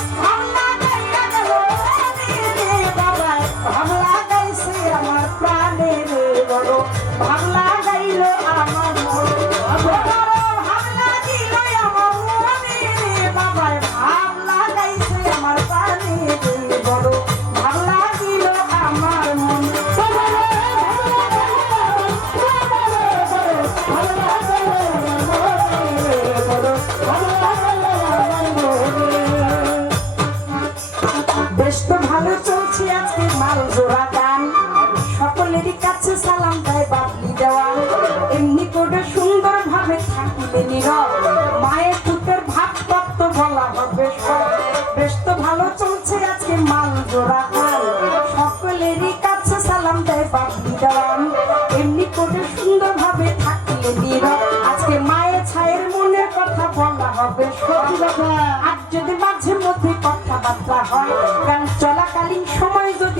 Yes! মাল জোড়া গান সকলেরই কাছে সালাম দেয় বাবলি দেওয়া। এমনি করে সুন্দর ভাবে থাকিলে নীরব। মায়ের পুতের ভাত তত্ত্ব বলা হবে সব। বেশ তো ভালো চলছে আজকে মাল জোড়া গান সকলেরই কাছে সালাম দেয় বাবলি দেওয়া। এমনি করে সুন্দর ভাবে থাকিলে নীরব। আজকে মায়ের ছায়ের মনের কথা বলা হবে সত্যি আর যদি মাঝে মধ্যে কথাবার্তা হয় গান চলাকালীন সময় যদি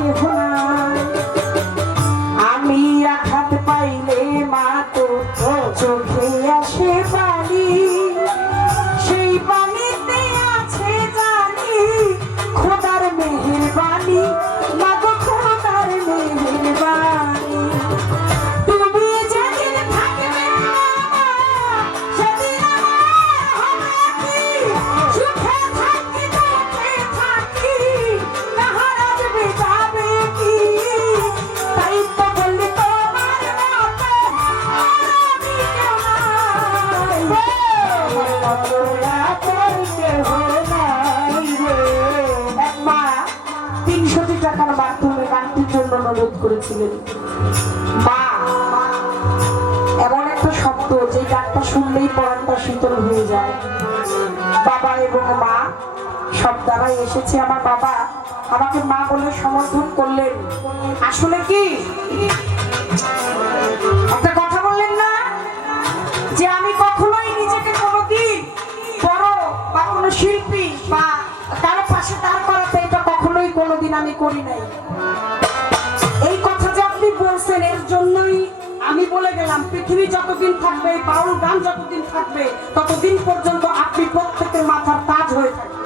আপন টাকার মাধ্যমে গানটির জন্য অনুরোধ করেছিলেন। মা, এমন একটা শব্দ যে গানটা শুনলেই পরানটা শীতল হয়ে যায়। বাবা এবং মা, সব দ্বারাই এসেছে আমার বাবা। আমাকে মা বলে সমর্থন করলেন। আসলে কি? কোনোদিন আমি করি নাই। এই কথা যে আপনি বলছেন এর জন্যই আমি বলে গেলাম পৃথিবী যতদিন থাকবে বাউল গান যতদিন থাকবে ততদিন পর্যন্ত আপনি প্রত্যেকের মাথার তাজ হয়ে থাকবে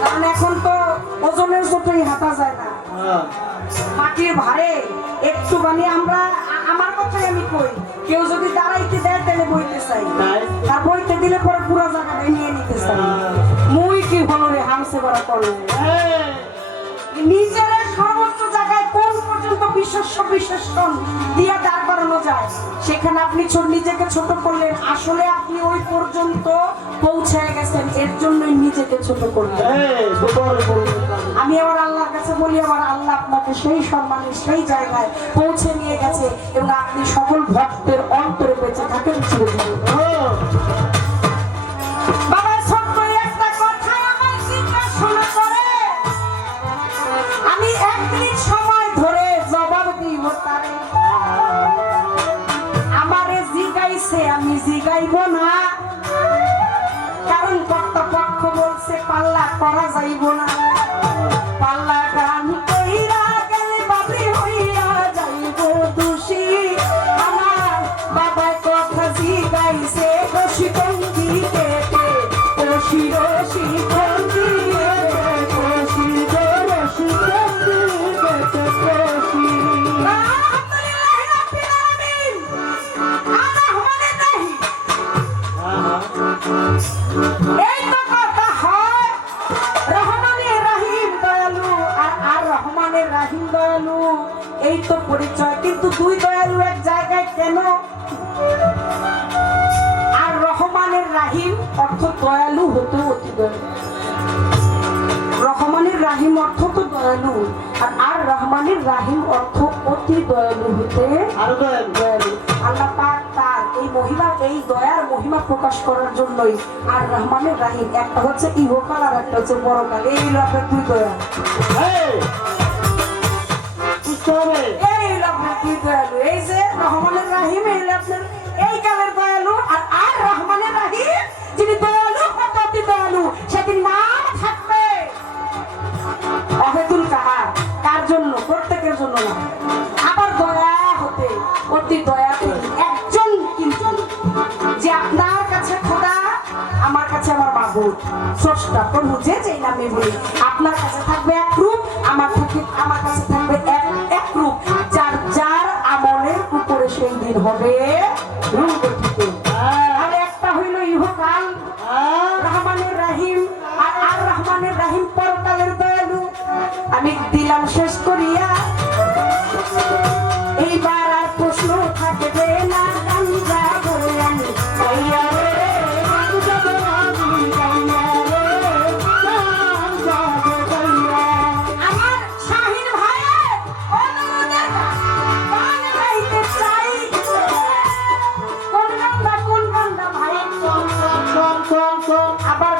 কারণ এখন তো ওজনের চোটেই হাঁটা যায় না। মাটির ভারে একটুখানি আমরা আমার কথাই আমি কই কেউ যদি দাঁড়াইতে দেয় তাহলে বইতে চাই। আর বইতে দিলে পরে পুরো জায়গাটা নিয়ে নিতে চাই। কি রে হামসে নিজের সর্বোচ্চ জায়গায় কোন পর্যন্ত বিশ্বস্ব বিশেষণ দিয়ে দাঁড় করানো যায় সেখানে আপনি নিজেকে ছোট করলেন। আসলে আপনি ওই পর্যন্ত পৌঁছে গেছেন এর জন্যই নিজেকে ছোট করলেন। আমি আমার আল্লাহর কাছে বলি আমার আল্লাহ আপনাকে সেই সম্মানে সেই জায়গায় পৌঁছে নিয়ে গেছে এবং আপনি সকল ভক্তের অন্তরে বেঁচে থাকেন জিগাইব না। কারণ কর্তপক্ষ বলছে, পাল্লা করা যাইব না। পাল্লা গান কইরা গেলে বাবরি হইয়া যাইব দোষী। আমার বাবার কথা জিগাইছে রশি কঙ্গি কেটে রশি রশি রাহিম দয়ালু আর রহমানের রাহিম এই তো পরিচয় কিন্তু দুই দয়ালু এক জায়গায় কেন? আর রহমানের রাহিম অর্থ দয়ালু হতো অতি দয়ালু রহমানের রাহিম অর্থ তো দয়ালু। আর আর রহমানের রাহিম অর্থ অতি দয়ালু হতে আরও দয়ালু। আল্লাহ পাক এই মহিমা এই দয়ার মহিমা প্রকাশ করার জন্যই আর রহমানের রাহিম। একটা হচ্ছে ইহকাল আর একটা হচ্ছে বড়কাল এই আপনার দুই দয়া। এই! আপনার দুই দয়ালু এই যে রহমানের রাহিম এই মাহবুব স্রষ্টা প্রভু যে যেই নামে বলি, আপনার কাছে থাকবে এক রূপ, আমার থেকে আমার কাছে থাকবে এক এক রূপ, যার যার আমলের উপরে সেই দিন হবে।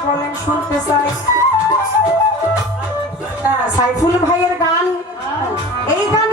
বলেন শুনতে চাই। হ্যাঁ, সাইফুল ভাইয়ের গান। এই গান